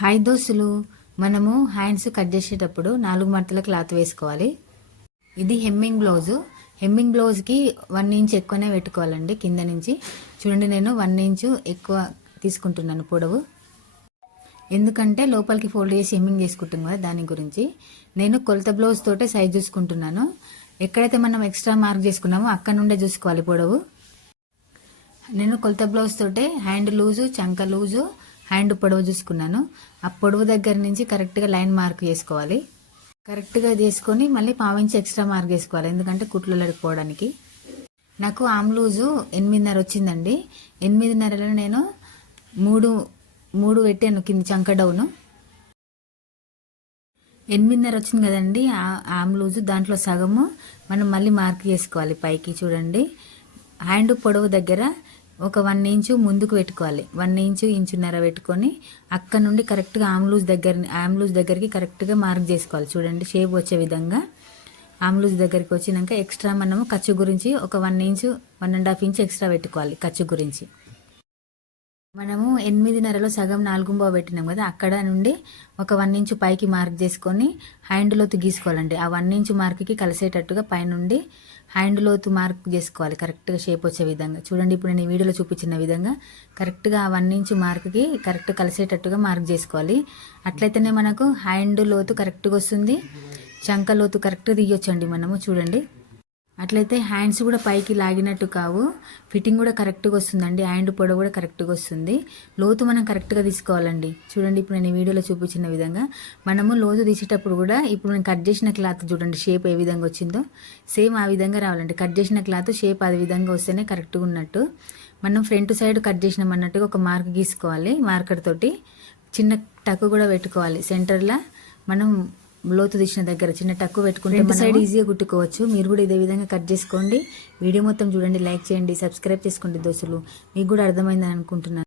Hi దోస్తులు, మనము hands cut చేసేటప్పుడు 4 మడతల క్లాత్ వేసుకోవాలి. ఇది హెమ్మింగ్ బ్లౌజు. హెమ్మింగ్ బ్లౌజ్కి 1 ఇంచ్ ఎక్కువనే పెట్టుకోవాలండి. కింద నుంచి చూడండి, నేను 1 ఇంచు ఎక్కువ తీసుకుంటున్నాను పొడవు. ఎందుకంటే లోపలికి ఫోల్డ్ చేసి హెమ్మింగ్ చేసుకుంటాం కదా, దాని గురించి. నేను కొలత బ్లౌజ్ తోటే సైజ్ చూసుకుంటున్నాను. ఎక్కడైతే మనం ఎక్స్ట్రా మార్క్ చేసుకున్నామో అక్కడ నుండే చూసుకోవాలి పొడవు. నేను కొలత బ్లౌజ్ తోటే హ్యాండ్ లూజు, చంక లూజు, హ్యాండ్ పొడవు చూసుకున్నాను. ఆ పొడవు దగ్గర నుంచి కరెక్ట్గా లైన్ మార్క్ చేసుకోవాలి. కరెక్ట్గా చేసుకొని మళ్ళీ 1/2 ఇంచ్ ఎక్స్ట్రా మార్క్ చేసుకోవాలి, ఎందుకంటే కుట్లు లడిపోవడానికి. నాకు ఆమ్ లూజు 8.5 వచ్చిందండి. 8.5లో నేను 3 పెట్టాను కింద చంక డౌను. 8.5 వచ్చింది కదండి ఆమ్ లూజు. దాంట్లో సగము మనం మళ్ళీ మార్క్ చేసుకోవాలి పైకి. చూడండి, హ్యాండ్ పొడవు దగ్గర ఒక 1 ఇంచు ముందుకు పెట్టుకోవాలి. 1 ఇంచు, 1.5 ఇంచు పెట్టుకొని అక్కడ నుండి కరెక్ట్గా ఆమ్ లూజ్ దగ్గరికి కరెక్ట్గా మార్క్ చేసుకోవాలి. చూడండి, షేప్ వచ్చే విధంగా ఆమ్ లూజ్ దగ్గరికి వచ్చినాక ఎక్స్ట్రా మనము ఖర్చు గురించి ఒక 1 ఇంచు, 1.5 ఇంచు ఎక్స్ట్రా పెట్టుకోవాలి ఖర్చు గురించి. మనము 8.5లో సగం 4 పెట్టినాం కదా, అక్కడ నుండి ఒక 1 ఇంచు పైకి మార్క్ చేసుకొని హ్యాండ్ లోతు గీసుకోవాలండి. ఆ 1 ఇంచు మార్క్కి కలిసేటట్టుగా పైనుండి హ్యాండ్ లోతు మార్క్ చేసుకోవాలి, కరెక్ట్గా షేప్ వచ్చే విధంగా. చూడండి, ఇప్పుడు నేను ఈ వీడియోలో చూపించిన విధంగా కరెక్ట్గా ఆ 1 ఇంచు మార్క్కి కరెక్ట్ కలిసేటట్టుగా మార్క్ చేసుకోవాలి. అట్లయితేనే మనకు హ్యాండ్ లోతు కరెక్ట్గా వస్తుంది, చంక లోతు కరెక్ట్గా తీయొచ్చండి మనము. చూడండి, అట్లయితే హ్యాండ్స్ కూడా పైకి లాగినట్టు కావు, ఫిట్టింగ్ కూడా కరెక్ట్గా వస్తుందండి. హ్యాండ్ పొడవు కూడా కరెక్ట్గా వస్తుంది. లోతు మనం కరెక్ట్గా తీసుకోవాలండి. చూడండి, ఇప్పుడు నేను ఈ వీడియోలో చూపించిన విధంగా మనము లోతు తీసేటప్పుడు కూడా, ఇప్పుడు నేను కట్ చేసిన క్లాత్ చూడండి షేప్ ఏ విధంగా వచ్చిందో, సేమ్ ఆ విధంగా రావాలండి. కట్ చేసిన క్లాత్ షేప్ ఆ విధంగా వస్తేనే కరెక్ట్గా ఉన్నట్టు. మనం ఫ్రంట్ సైడ్ కట్ చేసినాం అన్నట్టుగా ఒక మార్క్ గీసుకోవాలి. మార్కర్ తోటి చిన్న టక్కు కూడా పెట్టుకోవాలి. సెంటర్లో మనం లోతు తీసిన దగ్గర చిన్న టక్కు పెట్టుకుంటే మన సైడ్ ఈజీగా కుట్టుకోవచ్చు. మీరు కూడా ఇదే విధంగా కట్ చేసుకోండి. వీడియో మొత్తం చూడండి, లైక్ చేయండి, సబ్స్క్రైబ్ చేసుకోండి దోస్తులు. మీకు కూడా అర్థమైందని అనుకుంటున్నాను.